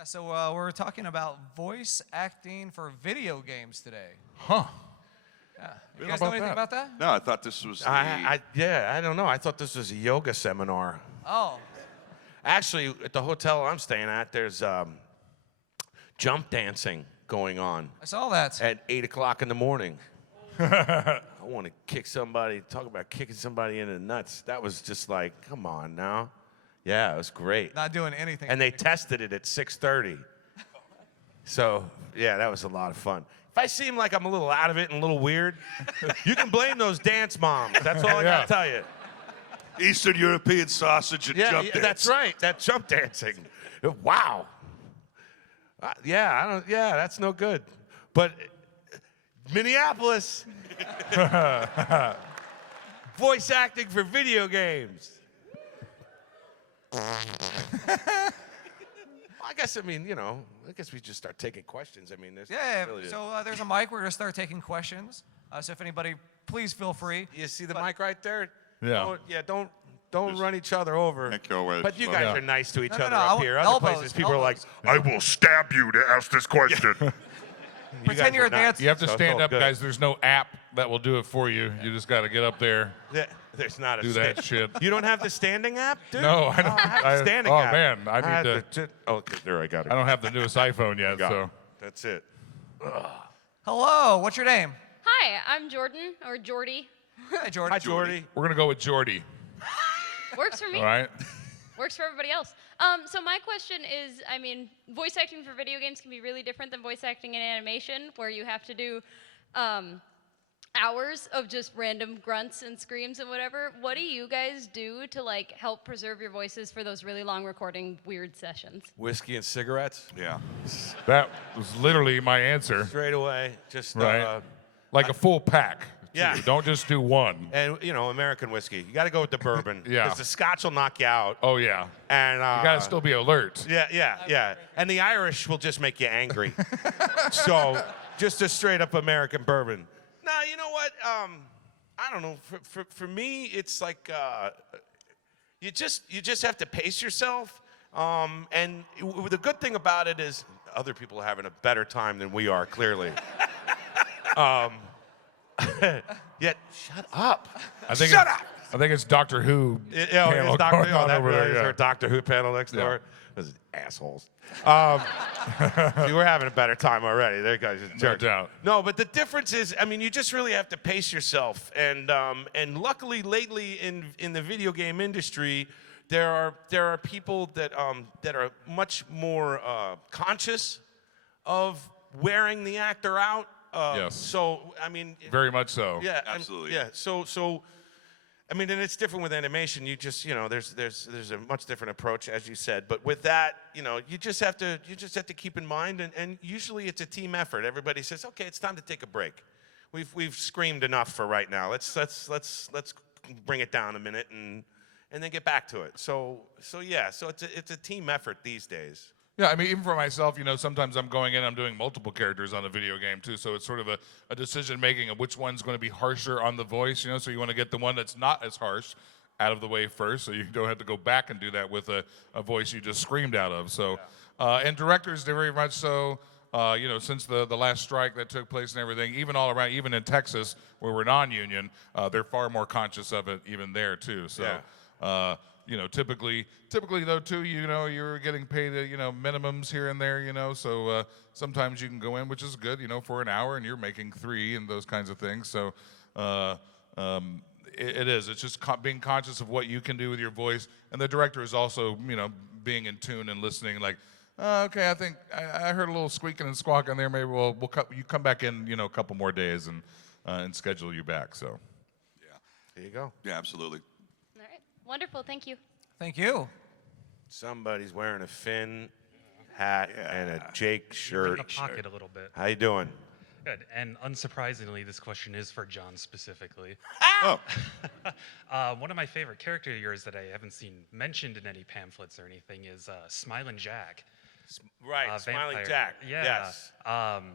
Yeah, so we're talking about voice acting for video games today. Huh. Yeah. You guys know anything about that? No, I thought this was the... I don't know. I thought this was a yoga seminar. Oh. Actually, at the hotel I'm staying at, there's jump dancing going on I saw that. at 8 o'clock in the morning. I want to kick somebody, talk about kicking somebody in the nuts. That was just like, come on now. Yeah, it was great. Not doing anything. And they tested it at 6:30. So, yeah, that was a lot of fun. If I seem like I'm a little out of it and a little weird, you can blame those dance moms. That's all I got to tell you. Eastern European sausage and jump dance. That's right. That jump dancing. Wow. That's no good. But Minneapolis, voice acting for video games. I guess we just start taking questions. I mean, there's really so there's a mic. We're gonna start taking questions. So if anybody, please feel free. You see the mic right there? Yeah. Don't run each other over. Thank you. But you guys are nice to each other No, up here. Other elbows, places, people are like, I will stab you to ask this question. Pretend you're a dance. You have to So it's stand all up, good. guys. There's no app that will do it for you. You just got to get up there, there's not a do that shit. You don't have the standing app, dude? No, I don't. I have the standing app. Man, I need to. Okay, there I got it. I don't have the newest iPhone yet, so. That's it. Hello. What's your name? Hi, I'm Jordan, or Jordy. Hi, Jordan. Hi, Jordy. We're gonna go with Jordy. Works for me. All right. Works for everybody else. So my question is, I mean, voice acting for video games can be really different than voice acting in animation, where you have to do hours of just random grunts and screams and whatever. What do you guys do to like help preserve your voices for those really long recording weird sessions? Whiskey and cigarettes? Yeah. That was literally my answer. Straight away. Just, Right. Like a full pack. Yeah. Too. Don't just do one. And, American whiskey. You got to go with the bourbon. Yeah. Because the scotch will knock you out. Oh yeah. And You gotta still be alert. Yeah. And the Irish will just make you angry. So, just a straight up American bourbon. No, you know what? I don't know. For me, it's like you just have to pace yourself. And the good thing about it is other people are having a better time than we are. Clearly. Yet, shut up. Shut up. I think it's Doctor Who panel going on over there. Is Yeah. our Doctor Who panel next Yeah. door? Those assholes. See, we're having a better time already. There guys are jerks. doubt. No, but the difference is, I mean, you just really have to pace yourself. And luckily, lately in the video game industry, there are people that are much more conscious of wearing the actor out. Yes. So I mean, Very much so. yeah, Absolutely. Yeah. So, I mean, and it's different with animation. You just, there's a much different approach, as you said. But with that, you just have to keep in mind, and usually it's a team effort. Everybody says, okay, it's time to take a break. We've screamed enough for right now. Let's bring it down a minute and then get back to it. So yeah. So it's a team effort these days. Yeah, I mean, even for myself, sometimes I'm going in, I'm doing multiple characters on a video game too, so it's sort of a decision-making of which one's going to be harsher on the voice, so you want to get the one that's not as harsh out of the way first, so you don't have to go back and do that with a voice you just screamed out of. So, and directors, they're very much so, since the last strike that took place and everything, even all around, even in Texas, where we're non-union, they're far more conscious of it even there too. So. Yeah. Typically though too, you're getting paid, minimums here and there, so sometimes you can go in, which is good, for an hour and you're making $3 and those kinds of things. So it's just being conscious of what you can do with your voice. And the director is also, being in tune and listening like, okay, I think I heard a little squeaking and squawking there. Maybe you come back in, a couple more days and schedule you back. So, Yeah. There you go. Yeah, absolutely. All right. Wonderful. Thank you. Thank you. Somebody's wearing a Finn hat and a Jake shirt. In the pocket a little bit. How you doing? Good. And unsurprisingly, this question is for John specifically. Oh, One of my favorite character of yours that I haven't seen mentioned in any pamphlets or anything is Smilin' Jack. Right, Smiling Vampire. Jack. Yeah. Yes.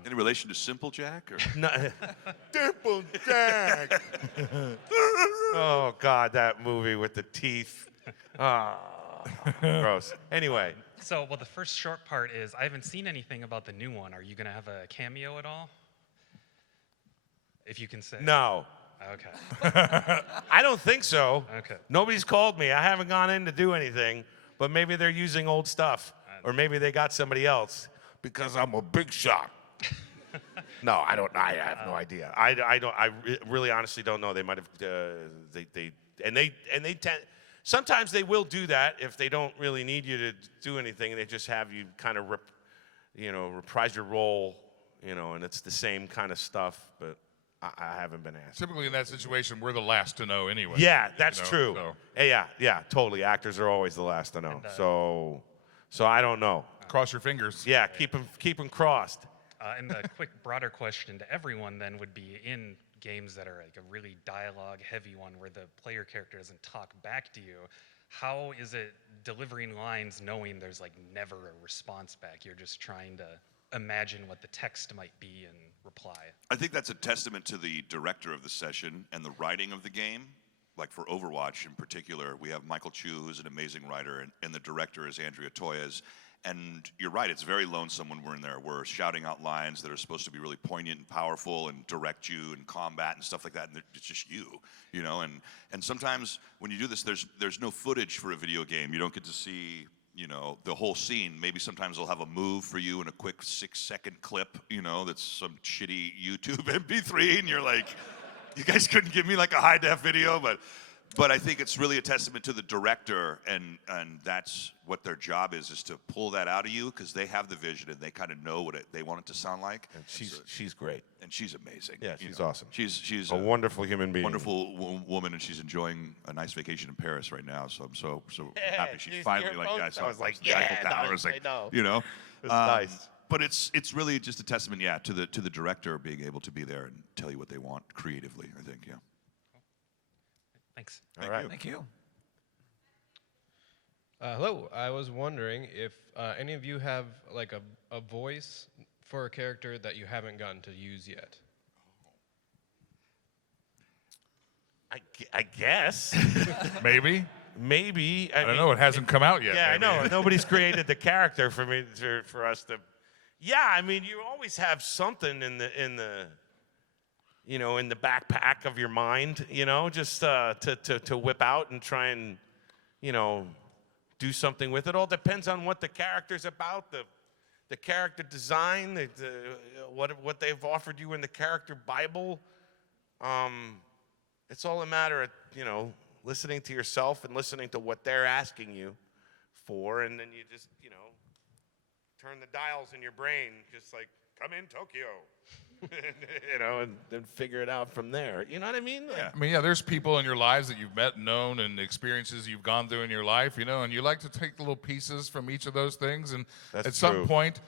in relation to Simple Jack? Or? No. Simple Jack. Oh, God, that movie with the teeth. Ah, gross. Anyway, So, well, the first short part is I haven't seen anything about the new one. Are you going to have a cameo at all? If you can say. No. Okay. I don't think so. Okay. Nobody's called me. I haven't gone in to do anything, but maybe they're using old stuff, or maybe they got somebody else because I'm a big shot. No, I don't. I have no idea. I don't. Really, honestly, don't know. They might have. They tend. Sometimes they will do that if they don't really need you to do anything. They just have you kind of, reprise your role, and it's the same kind of stuff. But I haven't been asked. Typically in that situation, we're the last to know anyway. Yeah, that's true. So. Yeah, totally. Actors are always the last to know. So I don't know. Cross your fingers. Yeah, keep them crossed. And the quick broader question to everyone then would be in games that are like a really dialogue-heavy one where the player character doesn't talk back to you, how is it delivering lines knowing there's like never a response back? You're just trying to imagine what the text might be and reply. I think that's a testament to the director of the session and the writing of the game. Like for Overwatch in particular, we have Michael Chu, who's an amazing writer, and the director is Andrea Toyes. And you're right, it's very lonesome when we're in there. We're shouting out lines that are supposed to be really poignant and powerful and direct you in combat and stuff like that, and it's just you. And sometimes when you do this, there's no footage for a video game. You don't get to see, the whole scene. Maybe sometimes they'll have a move for you in a quick 6-second clip, that's some shitty YouTube MP3, and you're like, you guys couldn't give me like a high-def video, but I think it's really a testament to the director, and that's what their job is to pull that out of you, because they have the vision and they kind of know what they want it to sound like. And she's great. And she's amazing. Yeah, she's awesome. She's a wonderful human being. Wonderful woman, and she's enjoying a nice vacation in Paris right now. So I'm so happy she's finally like. Yeah, I was like, I was like, It was nice. But it's really just a testament, to the director being able to be there and tell you what they want creatively. I think, yeah. Thanks. All right. Thank you. Hello. I was wondering if any of you have like a voice for a character that you haven't gotten to use yet. I guess. Maybe. Maybe. I don't know. It hasn't come out yet. Yeah, maybe. I know. Nobody's created the character for us to. Yeah, you always have something in the backpack of your mind, just to whip out and try and, do something with it. All depends on what the character's about, the character design, what they've offered you in the character Bible. It's all a matter of, listening to yourself and listening to what they're asking you for, and then you just, turn the dials in your brain, just like, come in Tokyo. And then figure it out from there. You know what I mean? Yeah. There's people in your lives that you've met, known, and experiences you've gone through in your life, and you like to take little pieces from each of those things. And at some point,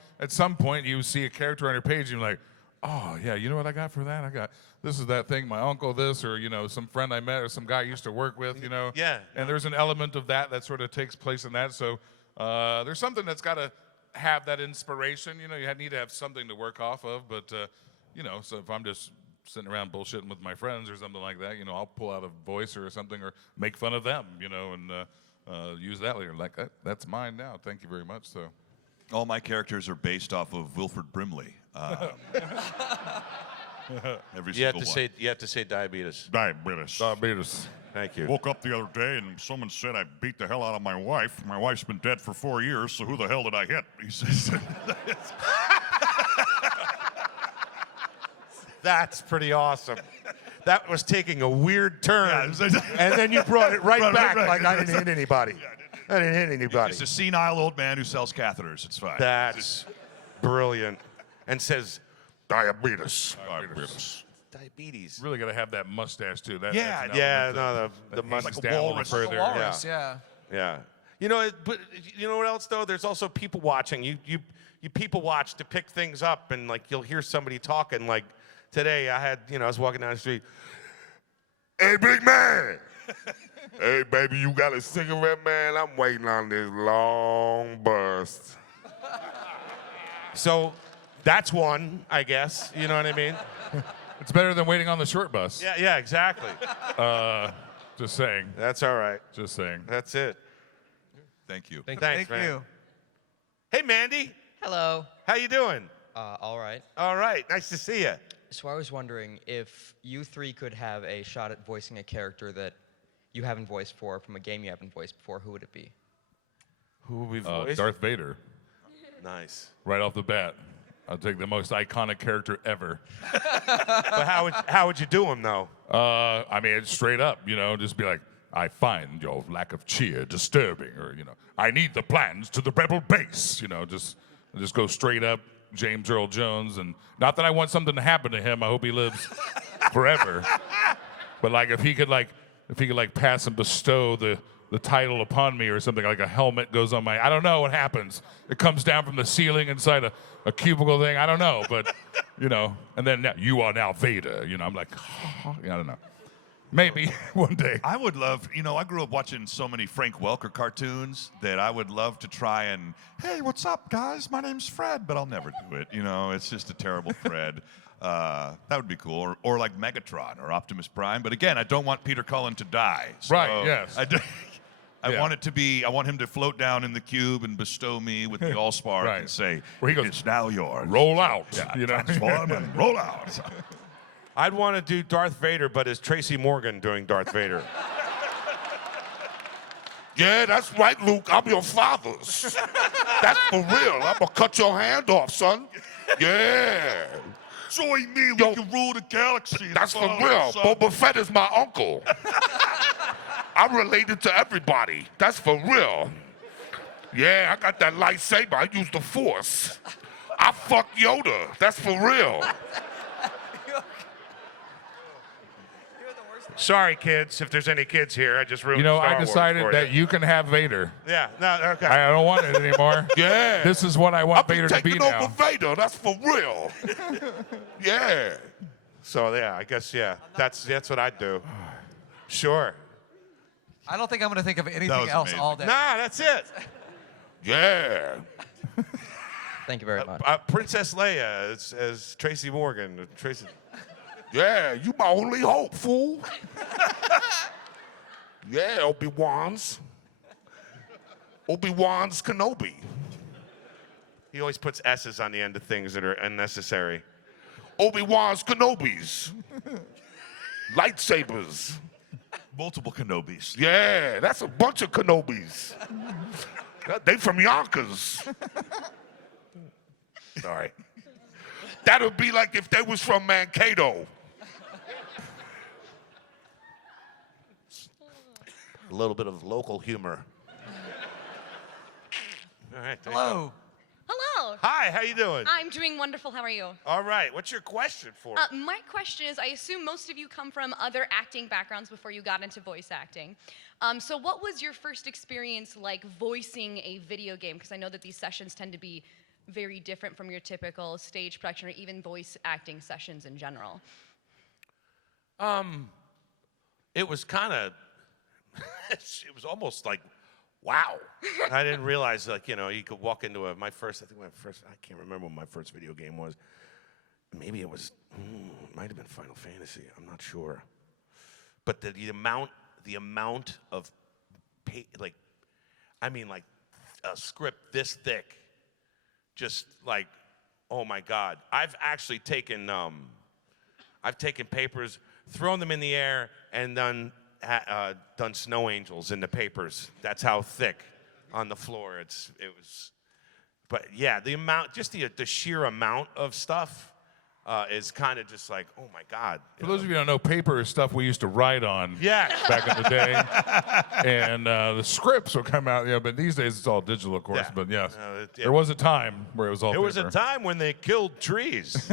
you see a character on your page, and you're like, oh yeah, you know what I got for that? This is that thing, my uncle this, or some friend I met, or some guy I used to work with, Yeah. And there's an element of that sort of takes place in that. So there's something that's got to have that inspiration. You need to have something to work off of, but. So if I'm just sitting around bullshitting with my friends or something like that, I'll pull out a voice or something or make fun of them, and use that later. Like, that's mine now. Thank you very much. So, all my characters are based off of Wilford Brimley. Every single one. You have to say diabetes. Diabetes. Thank you. Woke up the other day and someone said I beat the hell out of my wife. My wife's been dead for 4 years, so who the hell did I hit? He says. That's pretty awesome. That was taking a weird turn, and then you brought it right back like I didn't hit anybody. I didn't hit anybody. It's a senile old man who sells catheters. It's fine. That's brilliant. And says, diabetes. Diabetes. Really got to have that mustache too. The mustache like down walrus. further. Walrus, yeah. But you know what else though? There's also people watching. You people watch to pick things up, and like you'll hear somebody talking. Like today, I was walking down the street. Hey, big man. Hey, baby, you got a cigarette, man? I'm waiting on this long bus. So that's one, I guess. You know what I mean? It's better than waiting on the short bus. Yeah, exactly. Just saying. That's all right. Just saying. That's it. Thank you. Thanks, Thank man. you. Hey, Mandy. Hello. How you doing? All right. All right. Nice to see you. So I was wondering if you three could have a shot at voicing a character that you haven't voiced for from a game you haven't voiced before, who would it be? Who will we voice? Darth Vader, Nice. right off the bat. I'll take the most iconic character ever. But how would you do him, though? I mean, it's straight up, just be like, I find your lack of cheer disturbing, or, I need the plans to the rebel base, just go straight up James Earl Jones. And not that I want something to happen to him, I hope he lives forever. But like, if he could pass and bestow the title upon me or something, like a helmet goes on my, I don't know what happens. It comes down from the ceiling inside a cubicle thing, I don't know, but, and then you are now Vader, I'm like, I don't know. Maybe one day. I would love, I grew up watching so many Frank Welker cartoons that I would love to try and, hey, what's up, guys? My name's Fred, but I'll never do it. It's just a terrible Fred. That would be cool. Or like Megatron or Optimus Prime. But again, I don't want Peter Cullen to die. So Right, yes. I want him to float down in the cube and bestow me with the Allspark Right. and say, Where he goes, it's now yours. roll out. Transform and roll out. I'd want to do Darth Vader, but as Tracy Morgan doing Darth Vader. Yeah, that's right, Luke. I'm your father's. That's for real. I'm gonna cut your hand off, son. Yeah. Join me, Yo, we can rule the galaxy. That's for Father, real. son. Boba Fett is my uncle. I'm related to everybody. That's for real. Yeah, I got that lightsaber. I use the Force. I fuck Yoda. That's for real. Sorry, kids, if there's any kids here. I just ruined Star I Wars decided for that you can have Vader. Yeah, no, okay. I don't want it anymore. Yeah. This is what I want I'll be Vader to be taking over now. Vader. That's for real. Yeah. So, yeah, I guess, yeah, that's what I'd do. Sure. I don't think I'm going to think of anything was else amazing. all day. Nah, that's it. Yeah. Thank you very much. Princess Leia as Tracy Morgan. Tracy. Yeah, you my only hope, fool. Yeah, Obi-Wan's Kenobi. He always puts S's on the end of things that are unnecessary. Obi-Wan's Kenobis. Lightsabers. Multiple Kenobis. Yeah, that's a bunch of Kenobis. They from Yonkers. Sorry. That would be like if they was from Mankato. A little bit of local humor. All right. there you go. Hello. Hello. Hi, how you doing? I'm doing wonderful. How are you? All right. What's your question for? My question is, I assume most of you come from other acting backgrounds before you got into voice acting. So what was your first experience like voicing a video game? Because I know that these sessions tend to be very different from your typical stage production or even voice acting sessions in general. It was kind of, it was almost like, wow. I didn't realize, like, you could walk into I can't remember what my first video game was. Maybe it was, it might have been Final Fantasy. I'm not sure. But the amount of, a script this thick, just like, oh my God. I've actually taken papers, thrown them in the air, and done snow angels in the papers. That's how thick on the floor it was. But yeah, the amount, just the sheer amount of stuff is kind of just like, oh my God. For those of you who don't know, paper is stuff we used to write on Yeah. back in the day. And the scripts will come out, but these days it's all digital, of course. Yeah. But yes, yeah. there was a time where it was all There was a paper. time when they killed trees.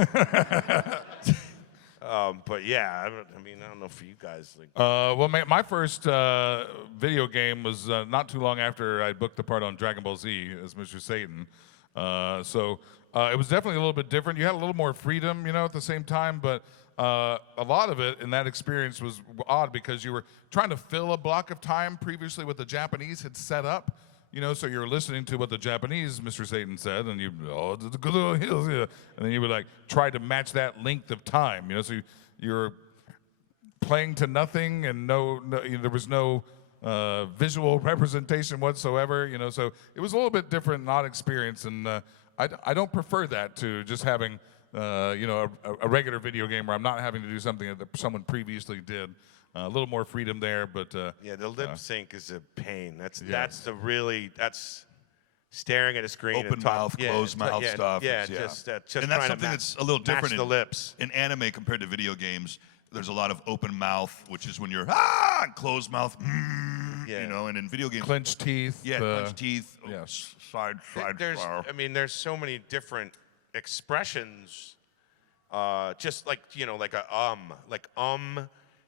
But yeah, I don't know for you guys. Well, my first video game was not too long after I booked the part on Dragon Ball Z as Mr. Satan. So it was definitely a little bit different. You had a little more freedom, at the same time, but a lot of it in that experience was odd because you were trying to fill a block of time previously what the Japanese had set up. So you're listening to what the Japanese Mr. Satan said, and and then you would like try to match that length of time. So you're playing to nothing, and no there was no visual representation whatsoever. You know, so it was a little bit different, not experience, and I don't prefer that to just having you know a regular video game where I'm not having to do something that someone previously did. A little more freedom there, but yeah, the lip sync is a pain. That's staring at a screen, Open and mouth, closed mouth stuff. Yeah, It's- just and trying that's to something ma- that's a little match different the lips. in anime compared to video games. There's a lot of open mouth, which is when you're and closed mouth, Yeah. you know. And in video games, clenched teeth. yeah, clenched teeth, yes. side, There's, fire. I mean, there's so many different expressions. Just like like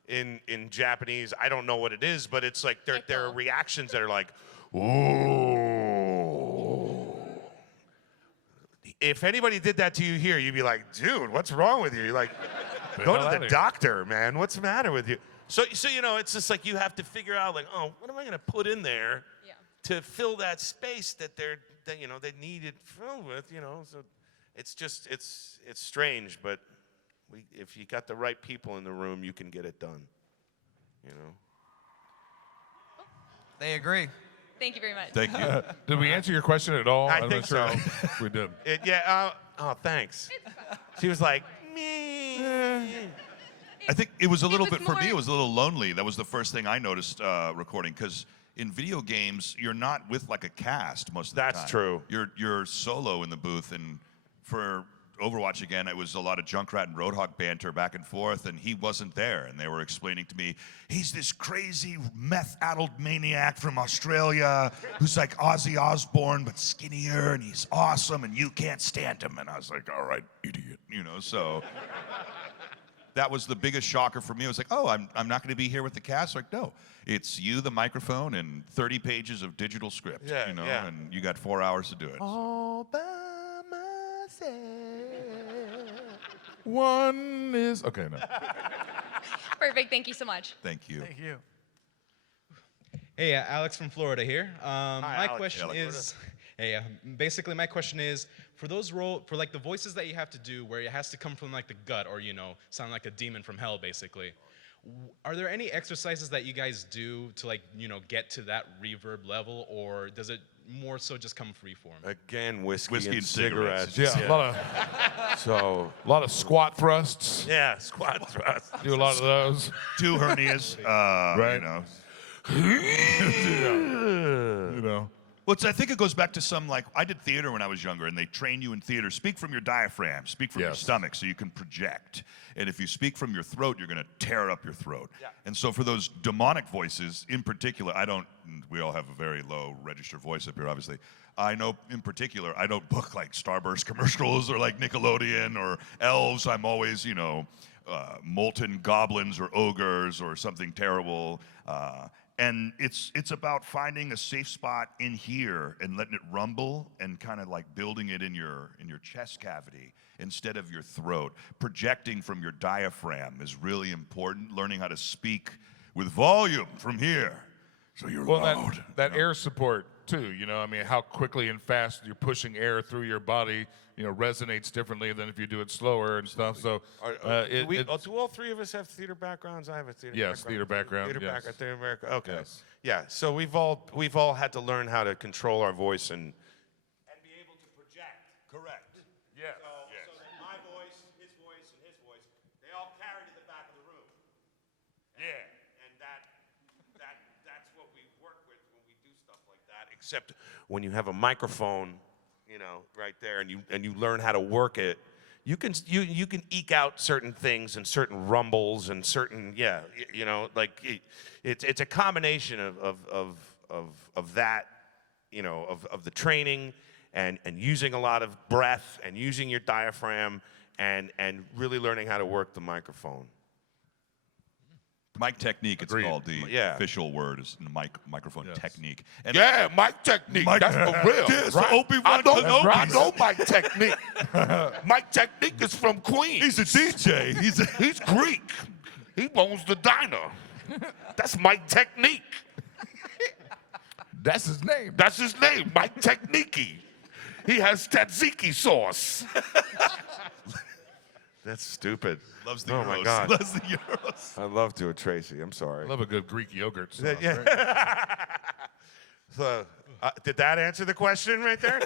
in Japanese. I don't know what it is, but it's like there are reactions that are like, ooh. If anybody did that to you here, you'd be like, dude, what's wrong with you? You're like, go to the doctor, man. What's the matter with you? So it's just like you have to figure out like, oh, what am I gonna put in there to fill that space that they need it filled with, So it's just it's strange, but if you got the right people in the room, you can get it done. They agree. Thank you very much. Thank you. Did we answer your question at all? I I'm think not sure so. if we did. Thanks. She was like, me. I think it was a little was bit, for me, more- it was a little lonely. That was the first thing I noticed recording, because in video games, you're not with like a cast most of the time. That's true. You're solo in the booth, and for Overwatch again, it was a lot of Junkrat and Roadhog banter back and forth, and he wasn't there, and they were explaining to me, he's this crazy meth-addled maniac from Australia who's like Ozzy Osbourne but skinnier, and he's awesome, and you can't stand him. And I was like, all right, idiot, so that was the biggest shocker for me. I was like, oh, I'm not going to be here with the cast. Like, no, it's you, the microphone, and 30 pages of digital script, and you got 4 hours to do it. All by myself. One is okay. No. Perfect. Thank you so much. Thank you. Thank you. Hey, Alex from Florida here. My Alex. question is, basically my question is, for those for like the voices that you have to do where it has to come from like the gut or sound like a demon from hell, basically. Are there any exercises that you guys do to like get to that reverb level, or does it more so just come freeform? Again, whiskey Whiskey and and cigarettes. cigarettes. Yeah, So a lot of squat thrusts. yeah, squat thrust. Do a lot of those. 2 hernias, Right. you know. You know. I think it goes back to some, like, I did theater when I was younger, and they train you in theater. Speak from your diaphragm, speak from your Yes. stomach so you can project. And if you speak from your throat, you're going to tear up your throat. Yeah. And so for those demonic voices, in particular, we all have a very low register voice up here, obviously. I know, in particular, I don't book like Starburst commercials or like Nickelodeon or elves. I'm always, molten goblins or ogres or something terrible. And it's about finding a safe spot in here and letting it rumble and kind of like building it in your chest cavity instead of your throat. Projecting from your diaphragm is really important. Learning how to speak with volume from here, so you're loud. That air support too. How quickly and fast you're pushing air through your body, resonates differently than if you do it slower and stuff. So do all three of us have theater backgrounds? I have a theater background. Yes, theater background, Theater yes. background. Theater background. Okay. Yes. Yeah. So we've all had to learn how to control our voice and be able to project. Correct. Yeah. So that my voice, and his voice, they all carry to the back of the room. And that's what we work with when we do stuff like that. Except when you have a microphone, right there, and you learn how to work it, you can eke out certain things and certain rumbles and certain it's a combination of that, of the training and using a lot of breath and using your diaphragm and really learning how to work the microphone. Mic technique, it's Agreed. called. The Yeah. official word is microphone Yes. technique. And Yeah, mic technique. That's for real. Yes, right? Obi-Wan I Kenobi. know mic technique. Mic technique is from Queens. he's a DJ. He's Greek. He owns the diner. That's Mike Technique. That's his name. That's his name, Mike Technique. He has tzatziki sauce. That's stupid. Loves the Oh Euros. my God. Loves the Euros. I love to it, Tracy. I'm sorry. I love a good Greek yogurt sauce. Yeah. Right? So, did that answer the question right there?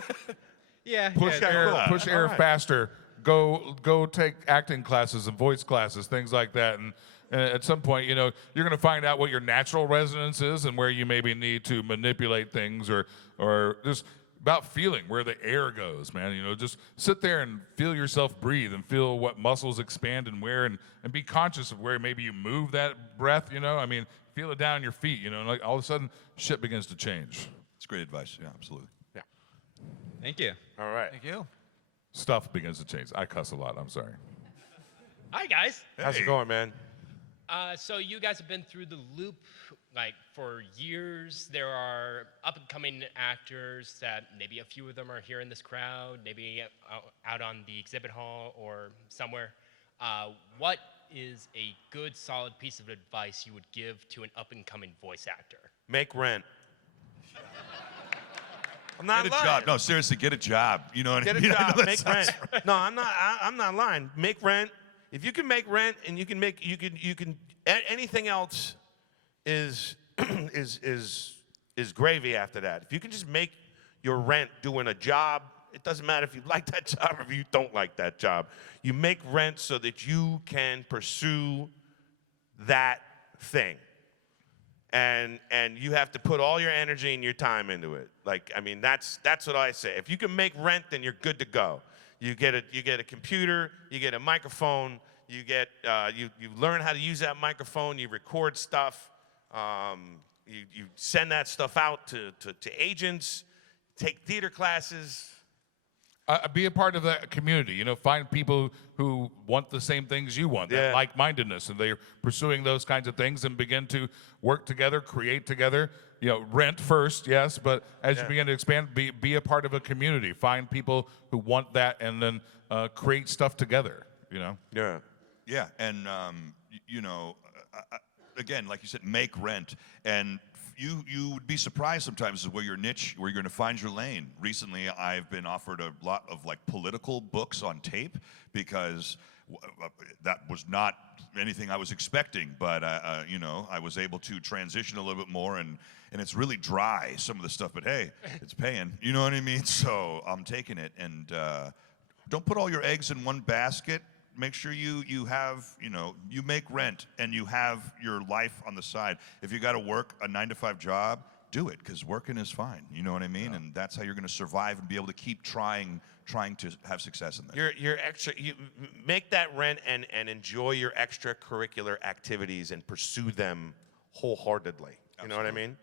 Yeah. Push yeah, air, cool. push air All right. faster. Go take acting classes and voice classes, things like that. And at some point, you know, you're going to find out what your natural resonance is and where you maybe need to manipulate things or just about feeling where the air goes, man. You know, just sit there and feel yourself breathe and feel what muscles expand and where and be conscious of where maybe you move that breath, you know. I mean, feel it down your feet, you know, and like all of a sudden shit begins to change. It's great advice. Yeah, absolutely. Yeah. Thank you. All right. Thank you. Stuff begins to change. I cuss a lot, I'm sorry. Hi, guys. How's it going, man? So you guys have been through the loop like for years. There are up-and-coming actors that maybe a few of them are here in this crowd, maybe out on the exhibit hall or somewhere. What is a good, solid piece of advice you would give to an up-and-coming voice actor? Make rent. I'm not Get a lying. job. No, seriously, get a job. You know what Get I a mean? I know job. that Make sounds rent. No, I'm not lying. Make rent. If you can make rent and you can anything else is is gravy after that. If you can just make your rent doing a job, it doesn't matter if you like that job or if you don't like that job. You make rent so that you can pursue that thing. And you have to put all your energy and your time into it. Like, I mean, that's what I say. If you can make rent, then you're good to go. You get a computer, you get a microphone, you learn how to use that microphone, you record stuff, you send that stuff out to agents, take theater classes. Be a part of that community. You know, find people who want the same things you want, that Yeah. like-mindedness, and they're pursuing those kinds of things and begin to work together, create together. You know, rent first, yes, but as you begin to expand, be a part of a community. Find people who want that, and then create stuff together. You know. Yeah. Yeah, and you know, again, like you said, make rent, and you would be surprised sometimes where your niche, where you're going to find your lane. Recently, I've been offered a lot of like political books on tape because that was not anything I was expecting, but you know, I was able to transition a little bit more, and it's really dry, some of the stuff, but hey, it's paying. You know what I mean? So I'm taking it, and don't put all your eggs in one basket. Make sure you have, you know, you make rent and you have your life on the side. If you got to work a 9-to-5 job, do it, because working is fine. You know what I mean? Yeah. And that's how you're going to survive and be able to keep trying to have success in that. You make that rent and enjoy your extracurricular activities and pursue them wholeheartedly. You know what I mean?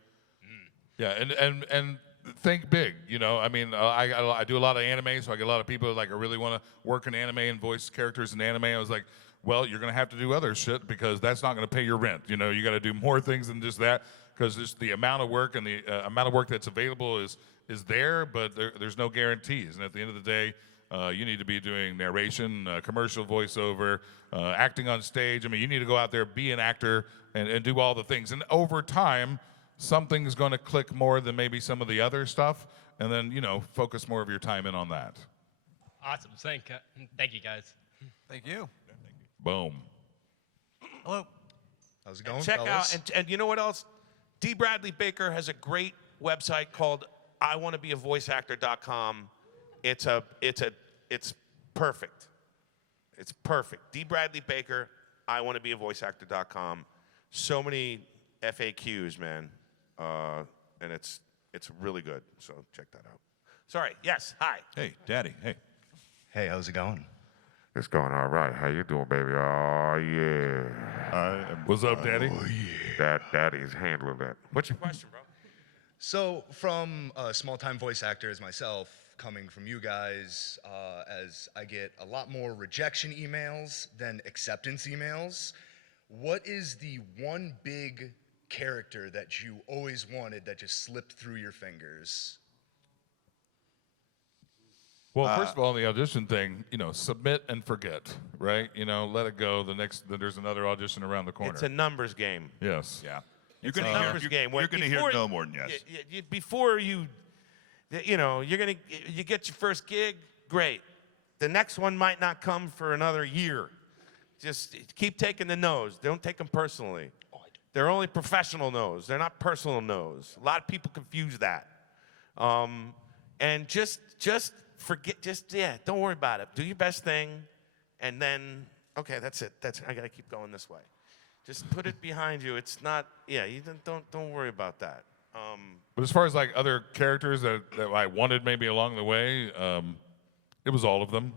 Yeah, and think big. You know, I mean, I do a lot of anime, so I get a lot of people like, I really want to work in anime and voice characters in anime. I was like, well, you're going to have to do other shit because that's not going to pay your rent. You know, you got to do more things than just that, because just the amount of work and the amount of work that's available is there, but there's no guarantees. And at the end of the day, you need to be doing narration, commercial voiceover, acting on stage. I mean, you need to go out there, be an actor, and do all the things. And over time, something's going to click more than maybe some of the other stuff, and then, you know, focus more of your time in on that. Awesome. Thank you, guys. Thank you. Boom. Hello. How's it going, Check fellas? out, and you know what else? D. Bradley Baker has a great website called iwannabeavoiceactor.com. It's perfect. It's perfect. D. Bradley Baker, iwannabeavoiceactor.com. So many FAQs, man. And it's really good. So check that out. Sorry. Yes. Hi. Hey, Daddy. Hey. Hey, how's it going? It's going all right. How you doing, baby? Oh, yeah. What's up, Daddy? Oh, yeah. Daddy's handling that. What's your question, bro? So, from small-time voice actors myself, coming from you guys, as I get a lot more rejection emails than acceptance emails, what is the one big character that you always wanted that just slipped through your fingers? Well, first of all, the audition thing, you know, submit and forget, right? You know, let it go. Then there's another audition around the corner. It's a numbers game. Yes. Yeah. You're going to numbers game. You're going to hear no more than yes. Before you know, you get your first gig, great. The next one might not come for another year. Just keep taking the no's. Don't take them personally. They're only professional no's. They're not personal no's. A lot of people confuse that. And just forget, don't worry about it. Do your best thing, and then, okay, that's it. I gotta keep going this way. Just put it behind you. It's not, you don't worry about that. But as far as like other characters that I wanted maybe along the way, it was all of them.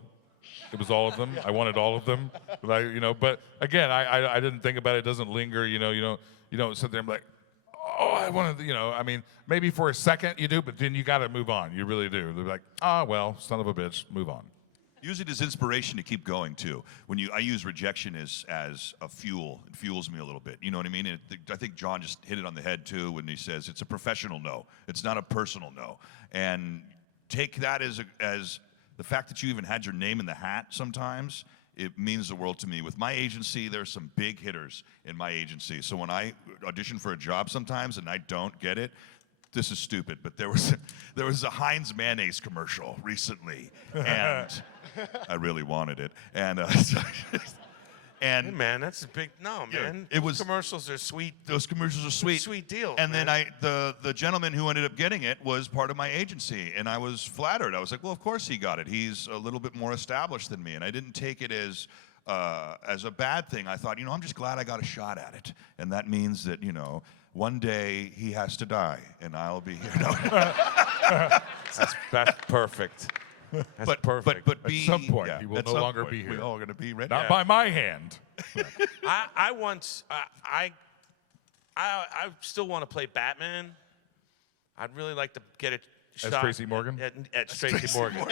It was all of them. I wanted all of them. But again, I didn't think about it. It doesn't linger. You don't sit there and be like, oh, I wanted. I mean, maybe for a second you do, but then you got to move on. You really do. They're like, well, son of a bitch, move on. Use it as inspiration to keep going too. I use rejection as a fuel. It fuels me a little bit. You know what I mean? And I think John just hit it on the head too when he says it's a professional no. It's not a personal no. And take that as the fact that you even had your name in the hat sometimes, it means the world to me. With my agency, there's some big hitters in my agency. So when I audition for a job sometimes and I don't get it, this is stupid, but there was a Heinz mayonnaise commercial recently, and I really wanted it. And hey man, that's a big man. Those commercials are sweet. Those commercials are sweet. Sweet deals. And man. then the gentleman who ended up getting it was part of my agency, and I was flattered. I was like, well, of course he got it. He's a little bit more established than me, and I didn't take it as a bad thing. I thought, I'm just glad I got a shot at it, and that means that one day he has to die, and I'll be here. No. That's perfect. That's perfect. But at some point, he will no longer be here. We're all going to be ready. Not by my hand. I still want to play Batman. I'd really like to get a shot. As Tracy Morgan? At Tracy Morgan.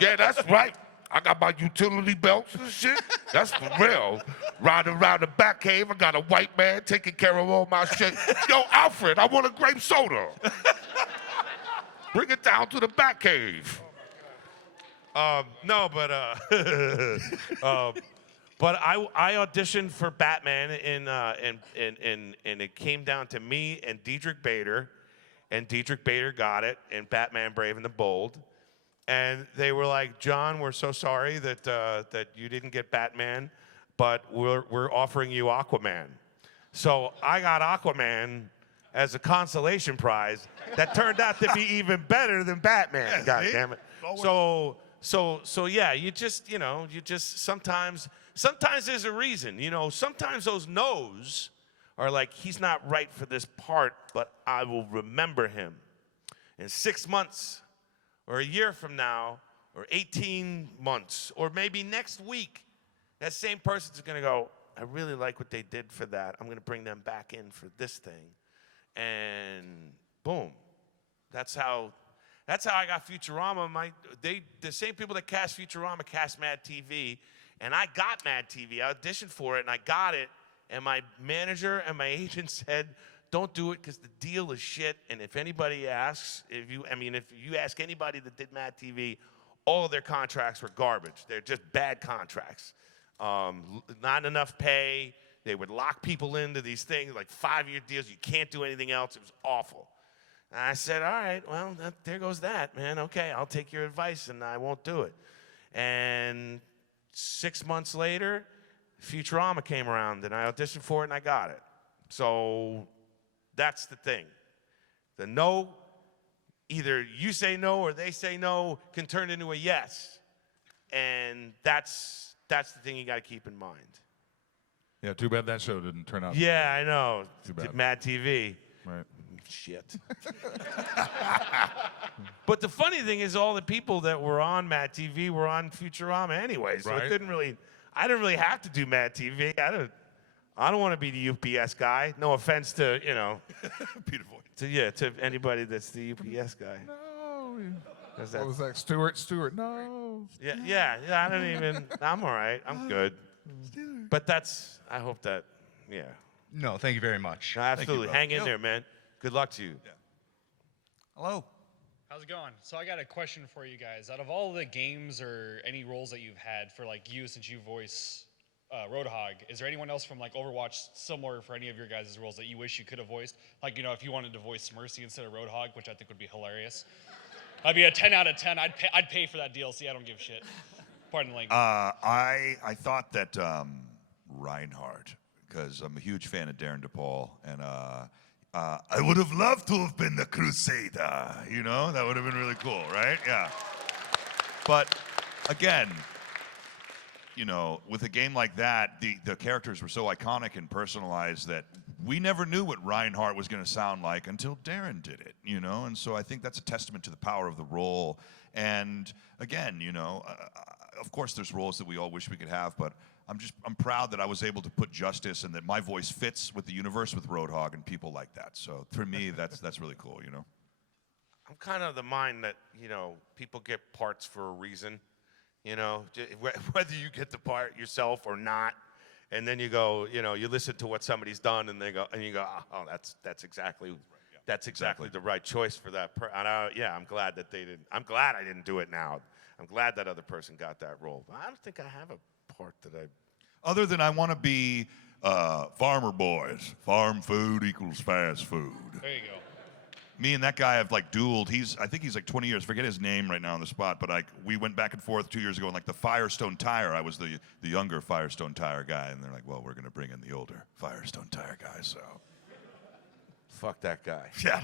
Yeah, that's right. I got my utility belts and shit. That's for real. Riding around the back cave, I got a white man taking care of all my shit. Yo, Alfred, I want a grape soda. Bring it down to the back cave. No, but I auditioned for Batman and it came down to me and Diedrich Bader, and Diedrich Bader got it in Batman Brave and the Bold. And they were like, John, we're so sorry that you didn't get Batman, but we're offering you Aquaman. So I got Aquaman as a consolation prize that turned out to be even better than Batman. God damn it. So yeah, you just sometimes there's a reason. Sometimes those no's are like, he's not right for this part, but I will remember him. In 6 months, or a year from now, or 18 months, or maybe next week, that same person's gonna go, I really like what they did for that. I'm gonna bring them back in for this thing. And boom. That's how I got Futurama. The same people that cast Futurama cast Mad TV, and I got Mad TV. I auditioned for it, and I got it, and my manager and my agent said, don't do it because the deal is shit. And if anybody asks, if you ask anybody that did Mad TV, all of their contracts were garbage. They're just bad contracts. Not enough pay. They would lock people into these things, like 5-year deals. You can't do anything else. It was awful. And I said, all right, well, there goes that, man. Okay, I'll take your advice, and I won't do it. And 6 months later, Futurama came around, and I auditioned for it, and I got it. So that's the thing. The no, either you say no or they say no, can turn into a yes. And that's the thing you got to keep in mind. Yeah, too bad that show didn't turn out. Yeah, I know. Too bad. Mad TV. Right. Shit. But the funny thing is, all the people that were on Mad TV were on Futurama anyway, so Right. I didn't really have to do Mad TV. I don't want to be the UPS guy. No offense to Beautiful. to anybody that's the UPS guy. No. What What was that? Stewart. No. Yeah. I don't even. I'm all right. I'm good. But I hope that. Yeah. No, thank you very much. No, absolutely. bro. Hang in there, man. Good luck to you. Yeah. Hello. How's it going? So I got a question for you guys. Out of all the games or any roles that you've had for since you voice Roadhog, is there anyone else from Overwatch similar for any of your guys' roles that you wish you could have voiced? If you wanted to voice Mercy instead of Roadhog, which I think would be hilarious. I'd be a 10 out of 10. I'd pay for that DLC. I don't give a shit. Pardon the language. I thought that Reinhardt, because I'm a huge fan of Darren DePaul, and I would have loved to have been the Crusader. You know, that would have been really cool, right? Yeah. But again, you know, with a game like that, the characters were so iconic and personalized that we never knew what Reinhardt was going to sound like until Darren did it, you know? And so I think that's a testament to the power of the role. And again, you know, of course there's roles that we all wish we could have, but I'm proud that I was able to put justice and that my voice fits with the universe with Roadhog and people like that. So for me, that's really cool, you know? I'm kind of the mind that, you know, people get parts for a reason. You know, whether you get the part yourself or not, and then you go, you know, you listen to what somebody's done, and they go, and you go, oh, that's exactly the right choice for that. Yeah, I'm glad that they didn't. I'm glad I didn't do it now. I'm glad that other person got that role. But I don't think I have a part that I. Other than I want to be farmer boys. Farm food equals fast food. There you go. Me and that guy have like dueled. I think he's like 20 years. Forget his name right now on the spot, but we went back and forth 2 years ago in like the Firestone Tire. I was the younger Firestone Tire guy, and they're like, well, we're gonna bring in the older Firestone Tire guy. So Fuck that guy. yeah,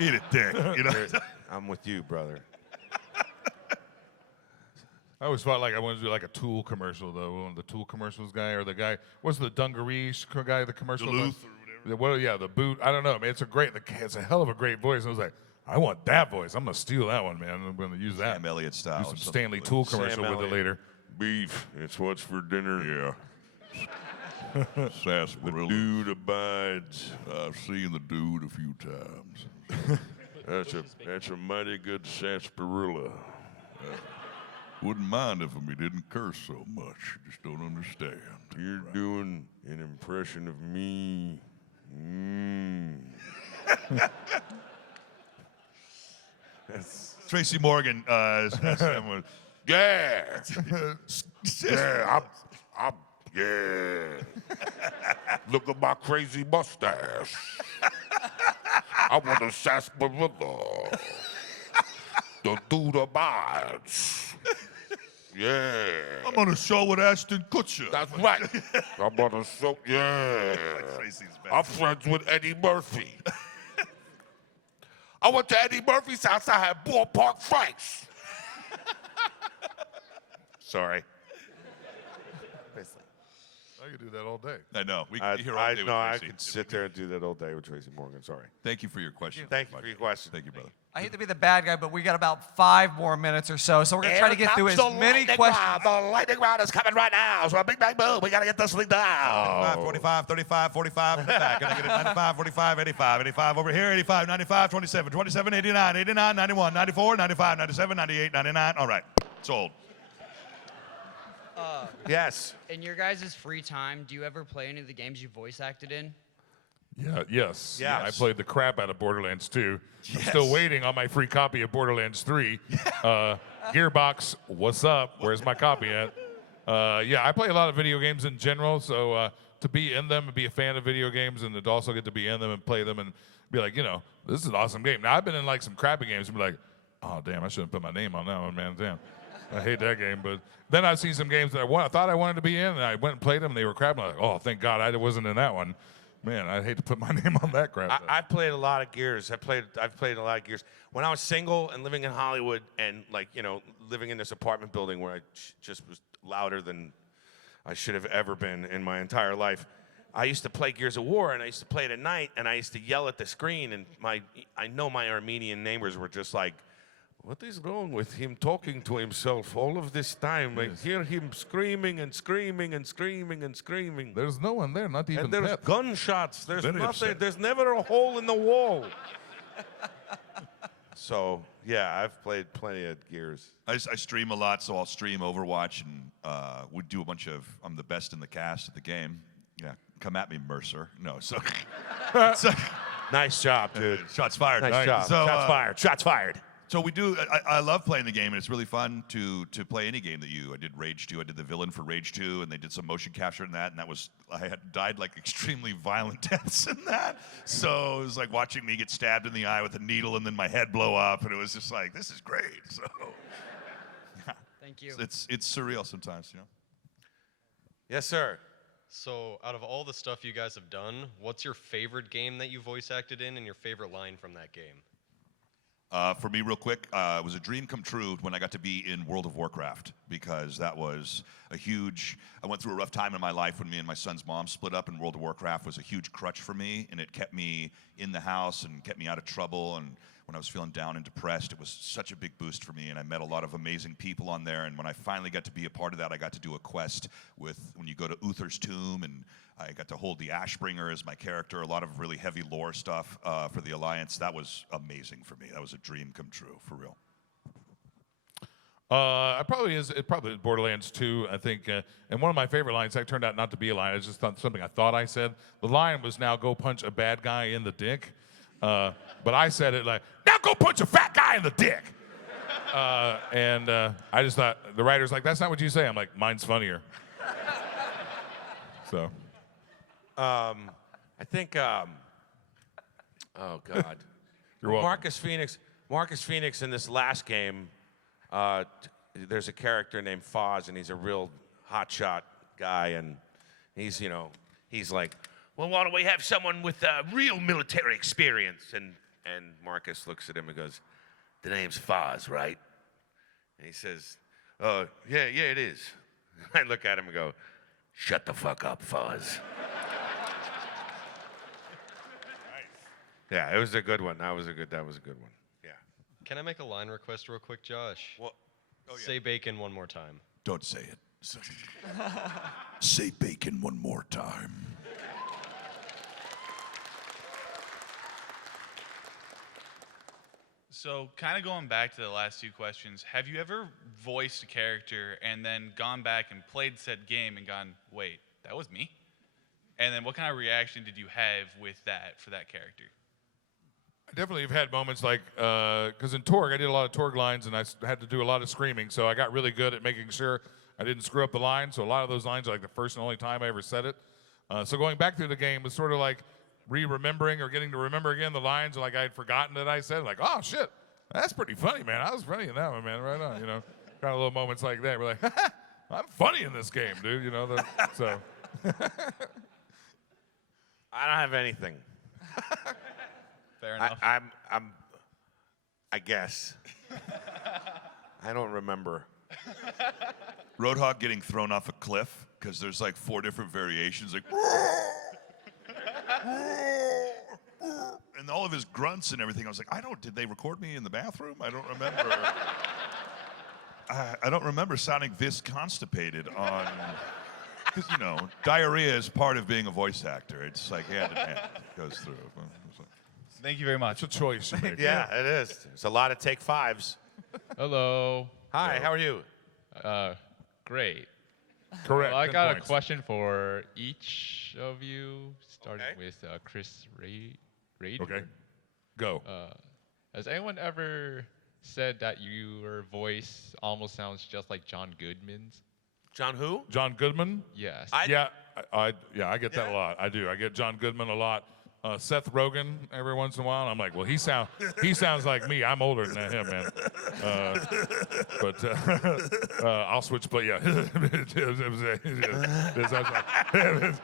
eat it, dick. You know. I'm with you, brother. I always felt like I wanted to do like a Tool commercial, though. One of the Tool commercials guy, or the guy, what's the dungarees guy, the commercial? Duluth Yeah, the boot. I don't know. I mean, it's a hell of a great voice. I was like, I want that voice. I'm gonna steal that one, man. I'm gonna use that. Sam Elliott style. Do some Stanley Tool commercial with it later. Beef, it's what's for dinner. Yeah. Sarsaparilla. Dude abides. I've seen the dude a few times. That's a mighty good sarsaparilla. Wouldn't mind if he didn't curse so much. Just don't understand. You're doing an impression of me. Tracy Morgan. Yeah. Yeah. Yeah. Look at my crazy mustache. I want a sarsaparilla. The dude abides. Yeah. I'm on a show with Ashton Kutcher. That's right. I'm on a show. Yeah. I'm friends with Eddie Murphy. I went to Eddie Murphy's house. I had ballpark fights. Sorry. I could do that all day. I know. We could be here all day with Tracy. I could sit there and do that all day with Tracy Morgan. Sorry. Thank you for your question. Thank you for your question. Thank you, brother. I hate to be the bad guy, but we got about 5 more minutes or so, so we're gonna try to get through as many questions. The lightning round is coming right now. So a big bang boom. We gotta get this thing down. 45, 35, 45 in the back. And I get it 95, 45, 85, 85 over here, 85, 95, 27, 27, 89, 89, 91, 94, 95, 97, 98, 99. All right, sold. Yes. In your guys' free time, do you ever play any of the games you voice acted in? Yeah, yes. Yeah, I Yes. played the crap out of Borderlands 2. I'm still waiting on my free copy of Borderlands 3. Gearbox, what's up? Where's my copy at? Yeah, I play a lot of video games in general, so to be in them and be a fan of video games and to also get to be in them and play them and be like, you know, this is an awesome game. Now, I've been in like some crappy games and be like, oh, damn, I shouldn't put my name on that one, man, damn. I hate that game, but then I've seen some games that I thought I wanted to be in, and I went and played them, and they were crap. And I'm like, oh, thank God I wasn't in that one. Man, I'd hate to put my name on that crap. I played a lot of Gears. I've played a lot of Gears. When I was single and living in Hollywood and like, you know, living in this apartment building where I just was louder than I should have ever been in my entire life, I used to play Gears of War, and I used to play it at night, and I used to yell at the screen, and I know my Armenian neighbors were just like, what is wrong with him talking to himself all of this time? I hear him screaming and screaming and screaming and screaming. There's no one there, not even And there's Pep. gunshots. There's Very nothing. upset. There's never a hole in the wall. So, yeah, I've played plenty of Gears. I stream a lot, so I'll stream Overwatch, and we do a bunch of, I'm the best in the cast at the game. Yeah, come at me, Mercer. No, so. Nice job, dude. Shots fired. Nice job. So, Shots fired. Shots fired. So we do. I love playing the game, and it's really fun to play any game that you. I did Rage 2. I did the villain for Rage 2, and they did some motion capture in that, and that was I had died like extremely violent deaths in that. So it was like watching me get stabbed in the eye with a needle, and then my head blow up, and it was just like, this is great. So. Thank you. It's surreal sometimes, you know. Yes, sir. So, out of all the stuff you guys have done, what's your favorite game that you voice acted in and your favorite line from that game? For me, real quick, it was a dream come true when I got to be in World of Warcraft, because that was a huge. I went through a rough time in my life when me and my son's mom split up, and World of Warcraft was a huge crutch for me, and it kept me in the house and kept me out of trouble. And when I was feeling down and depressed, it was such a big boost for me, and I met a lot of amazing people on there. And when I finally got to be a part of that, I got to do a quest with when you go to Uther's tomb, and I got to hold the Ashbringer as my character, a lot of really heavy lore stuff for the Alliance. That was amazing for me. That was a dream come true, for real. It probably is Borderlands 2, I think. And one of my favorite lines, that turned out not to be a line. It's just something I thought I said. The line was, now go punch a bad guy in the dick. But I said it like, now go punch a fat guy in the dick. I just thought, the writer's like, that's not what you say. I'm like, mine's funnier. So. I think, oh God. You're welcome. Marcus Phoenix in this last game, there's a character named Foz, and he's a real hotshot guy, and he's like, well, why don't we have someone with real military experience? And Marcus looks at him and goes, the name's Foz, right? And he says, yeah, it is. I look at him and go, shut the fuck up, Foz. Yeah, it was a good one. That was a good one. Yeah. Can I make a line request real quick, Josh? Well, Say bacon one more time. Don't say it. Say bacon one more time. So, kind of going back to the last two questions, have you ever voiced a character and then gone back and played said game and gone, wait, that was me? And then what kind of reaction did you have with that for that character? I definitely have had moments like, because in Torg, I did a lot of Torg lines, and I had to do a lot of screaming, so I got really good at making sure I didn't screw up the line, so a lot of those lines are like the first and only time I ever said it. So going back through the game was sort of like remembering or getting to remember again the lines like I had forgotten that I said, like, oh, shit, that's pretty funny, man. I was funny in that one, man, right on, kind of little moments like that. We're like, I'm funny in this game, dude, so. I don't have anything. Fair enough. I guess. I don't remember. Roadhog getting thrown off a cliff, because there's like 4 different variations, like, and all of his grunts and everything. I was like, did they record me in the bathroom? I don't remember. I don't remember sounding this constipated on, because, diarrhea is part of being a voice actor. It's like hand in hand. It goes through. Thank you very much. It's a choice you make. Yeah, it is. It's a lot of take fives. Hello. Hi, how are you? Great. Correct. Well, I 10 got points. a question for each of you, starting with Chris Rader. Okay. Go. Has anyone ever said that your voice almost sounds just like John Goodman's? John who? John Goodman? Yes. I get that a lot. I do. I get John Goodman a lot. Seth Rogen every once in a while. And I'm like, well, he sounds like me. I'm older than him, man. I'll switch. But yeah,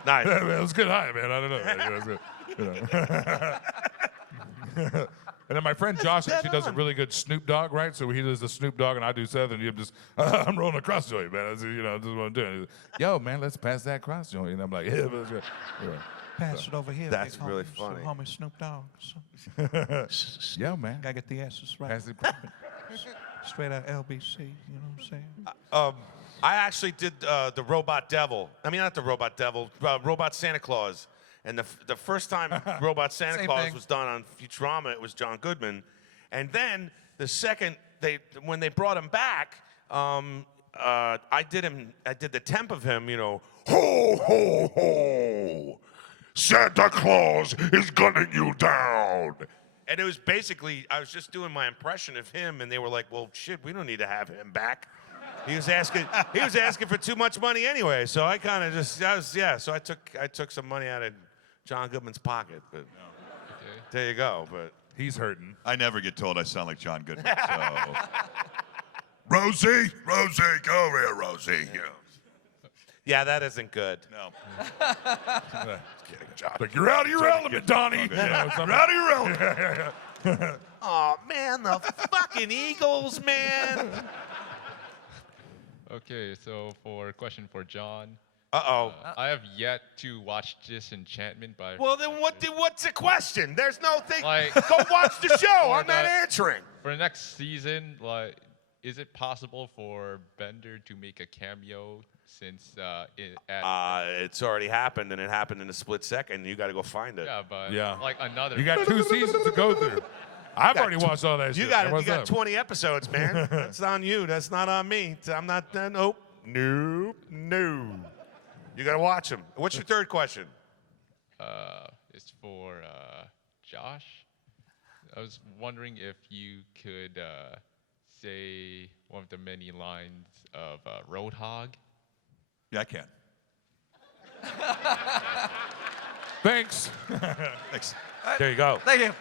Nice. It was good high, man. I don't know. It was good. And then my friend Josh actually does a really good Snoop Dogg, right? So he does the Snoop Dogg, and I do Seth, and you just, I'm rolling a cross joint, man. This is what I'm doing. He's like, yo, man, let's pass that cross joint. And I'm like, yeah, but it's good. Pass it over here. That's big really homie. funny. So, homie Snoop Dogg. So, yeah, man. Gotta get the S's right. Pass it. Straight out LBC, you know what I'm saying? I actually did the Robot Devil. I mean, not the Robot Devil, Robot Santa Claus. And the first time Robot Santa Same Claus thing. was done on Futurama, it was John Goodman. And then the second when they brought him back, I did the temp of him, Ho, ho, ho! Santa Claus is gunning you down! And it was basically, I was just doing my impression of him, and they were like, well, shit, we don't need to have him back. He was asking for too much money anyway, so I kind of so I took some money out of John Goodman's pocket, but there you go. But he's hurting. I never get told I sound like John Goodman, so Rosie, go over here, Rosie. Yeah, that isn't good. No. Kidding, Josh. Like, you're out of your element, Donnie. You're out of your element. Oh, man, the fucking Eagles, man. Okay, so for a question for John. Uh-oh. I have yet to watch Disenchantment by. Well, then what's the question? There's no thing. Like, go watch the show. for I'm not answering. For the next season, like, is it possible for Bender to make a cameo since it's already happened, and it happened in a split second. You got to go find it. Yeah, but Yeah. like another. You got 2 seasons to go through. I've already watched all that shit. You got What's you got up? 20 episodes, man. That's on you. That's not on me. I'm not. Nope. Nope. No. You got to watch them. What's your third question? It's for Josh. I was wondering if you could say one of the many lines of Roadhog. Yeah, I can. Thanks. Thanks. There you go. Thank you.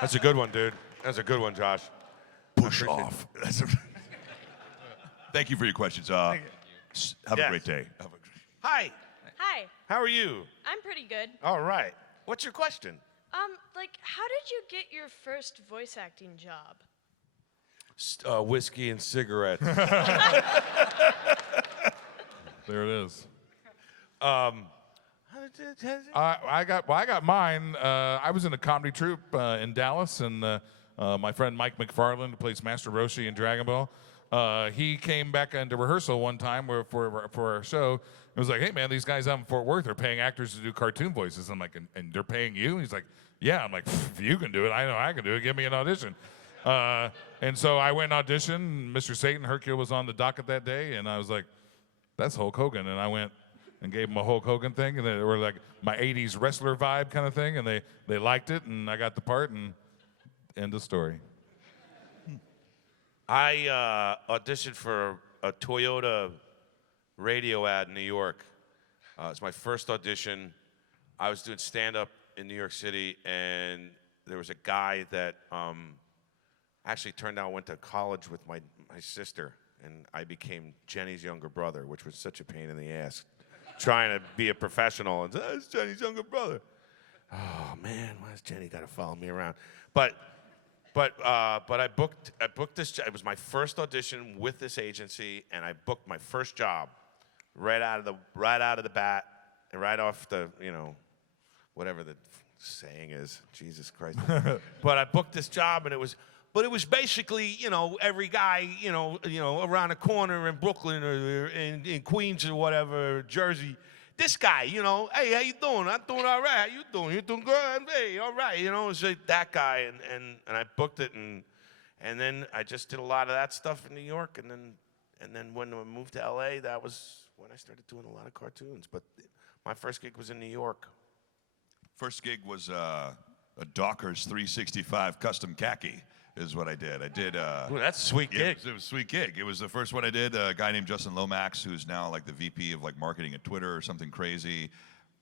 That's a good one, dude. That's a good one, Josh. Push off. Thank you for your questions. Have a great day. Hi. Hi. How are you? I'm pretty good. All right. What's your question? Like, how did you get your first voice acting job? Whiskey and cigarettes. There it is. I got mine. I was in a comedy troupe in Dallas, and my friend Mike McFarland, who plays Master Roshi in Dragon Ball, he came back into rehearsal one time for our show. It was like, hey man, these guys out in Fort Worth are paying actors to do cartoon voices. I'm like, and they're paying you? And he's like, yeah. I'm like, if you can do it, I know I can do it. Give me an audition. And so I went and auditioned. Mr. Satan Hercule was on the docket that day, and I was like, that's Hulk Hogan. And I went and gave him a Hulk Hogan thing, and they were like my 80s wrestler vibe kind of thing, and they liked it, and I got the part, and end of story. I auditioned for a Toyota radio ad in New York. It's my first audition. I was doing stand-up in New York City, and there was a guy that actually turned out went to college with my sister, and I became Jenny's younger brother, which was such a pain in the ass. Trying to be a professional and say, oh, it's Jenny's younger brother. Oh man, why has Jenny got to follow me around? But I booked this. It was my first audition with this agency, and I booked my first job right out of the bat, and right off the whatever the saying is. Jesus Christ. But I booked this job, and it was basically every guy around the corner in Brooklyn or in Queens or whatever, Jersey. This guy, hey, how you doing? I'm doing all right. How you doing? You doing good? Hey, all right. It's like that guy, and I booked it, and then I just did a lot of that stuff in New York, and then when I moved to LA, that was when I started doing a lot of cartoons. But my first gig was in New York. First gig was a Dockers 365 custom khaki. Is what I did. Ooh, that's a sweet gig. It was a sweet gig. It was the first one I did. A guy named Justin Lomax, who's now like the VP of like marketing at Twitter or something crazy,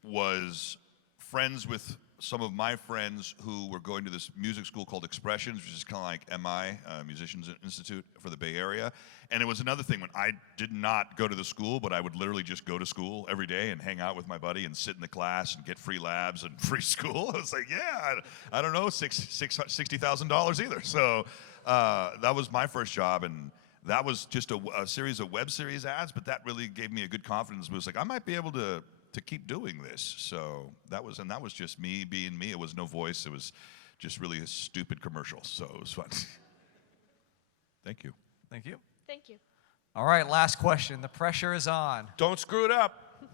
was friends with some of my friends who were going to this music school called Expressions, which is kind of like MI, Musicians Institute for the Bay Area. And it was another thing when I did not go to the school, but I would literally just go to school every day and hang out with my buddy and sit in the class and get free labs and free school. I was like, yeah, I don't know, $60,000 either. So that was my first job, and that was just a series of web series ads, but that really gave me a good confidence. It was like, I might be able to keep doing this. So that was just me being me. It was no voice. It was just really a stupid commercial. So it was fun. Thank you. Thank you. Thank you. All right, last question. The pressure is on. Don't screw it up.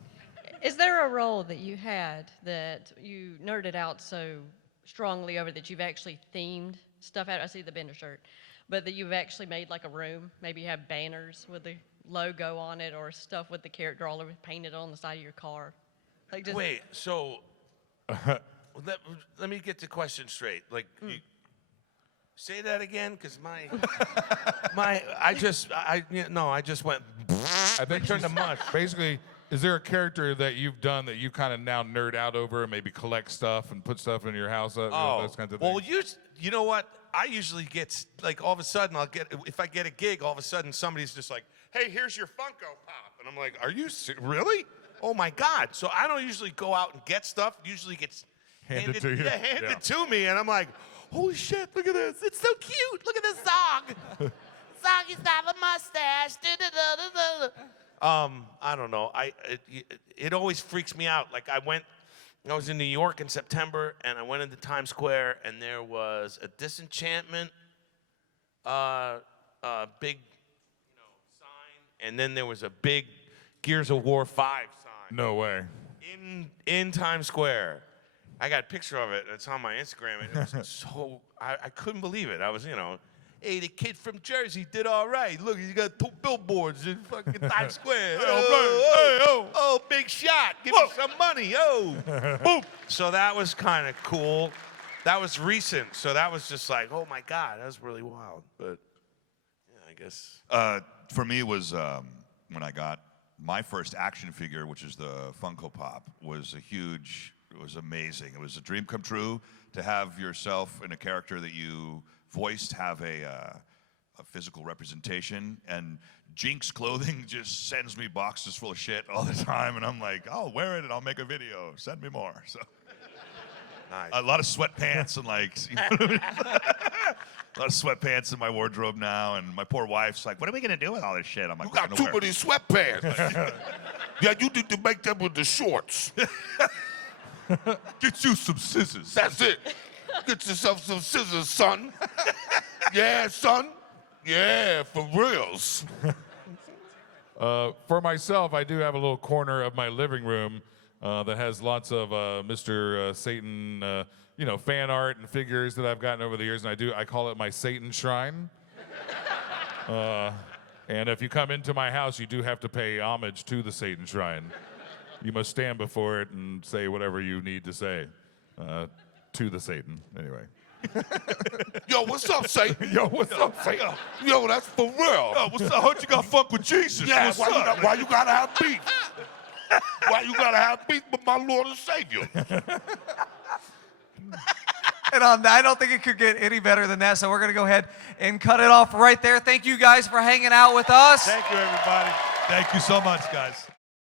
Is there a role that you had that you nerded out so strongly over that you've actually themed stuff out? I see the Bender shirt, but that you've actually made like a room. Maybe you have banners with the logo on it or stuff with the character all over painted on the side of your car. Like just Wait, so let me get the question straight. Like, you, say that again, because I just went. I think turned to mush. Basically, is there a character that you've done that you kind of now nerd out over and maybe collect stuff and put stuff in your house? Those kinds of things? Well, you know what? I usually get, like, all of a sudden, if I get a gig, all of a sudden somebody's just like, hey, here's your Funko Pop. And I'm like, are you really? Oh, my God. So I don't usually go out and get stuff. It usually gets Handed to you. Yeah, handed to me. And I'm like, holy shit, look at this. It's so cute. Look at this song. Song used to have a mustache. I don't know. It always freaks me out. Like, I was in New York in September, and I went into Times Square, and there was a Disenchantment big sign, and then there was a big Gears of War 5 sign. No way. In Times Square. I got a picture of it. It's on my Instagram, and it was so, I couldn't believe it. I was, hey, the kid from Jersey did all right. Look, he got 2 billboards in fucking Times Square. Oh, big shot. Give me some money. Oh, boom. So that was kind of cool. That was recent. So that was just like, oh, my God, that was really wild. But, yeah, I guess. For me, was when I got my first action figure, which is the Funko Pop, was it was amazing. It was a dream come true to have yourself and a character that you voiced have a physical representation. And Jinx clothing just sends me boxes full of shit all the time, and I'm like, I'll wear it and I'll make a video. Send me more. So nice. A lot of sweatpants and like, a lot of sweatpants in my wardrobe now, and my poor wife's like, what are we gonna do with all this shit? I'm like, you got too many sweatpants. Yeah, you need to make them with the shorts. Get you some scissors. That's it. Get yourself some scissors, son. Yeah, son. Yeah, for reals. For myself, I do have a little corner of my living room that has lots of Mr. Satan, fan art and figures that I've gotten over the years, and I call it my Satan shrine. And if you come into my house, you do have to pay homage to the Satan shrine. You must stand before it and say whatever you need to say to the Satan. Anyway. Yo, what's up, Satan? Yo, what's up, Satan? Yo, that's for real. Yo, what's up? How'd you got funk with Jesus? Yeah, what's why you gotta have beef? Why you gotta have beef with my Lord and Savior? And on that, I don't think it could get any better than that, so we're going to go ahead and cut it off right there. Thank you guys for hanging out with us. Thank you, everybody. Thank you so much, guys.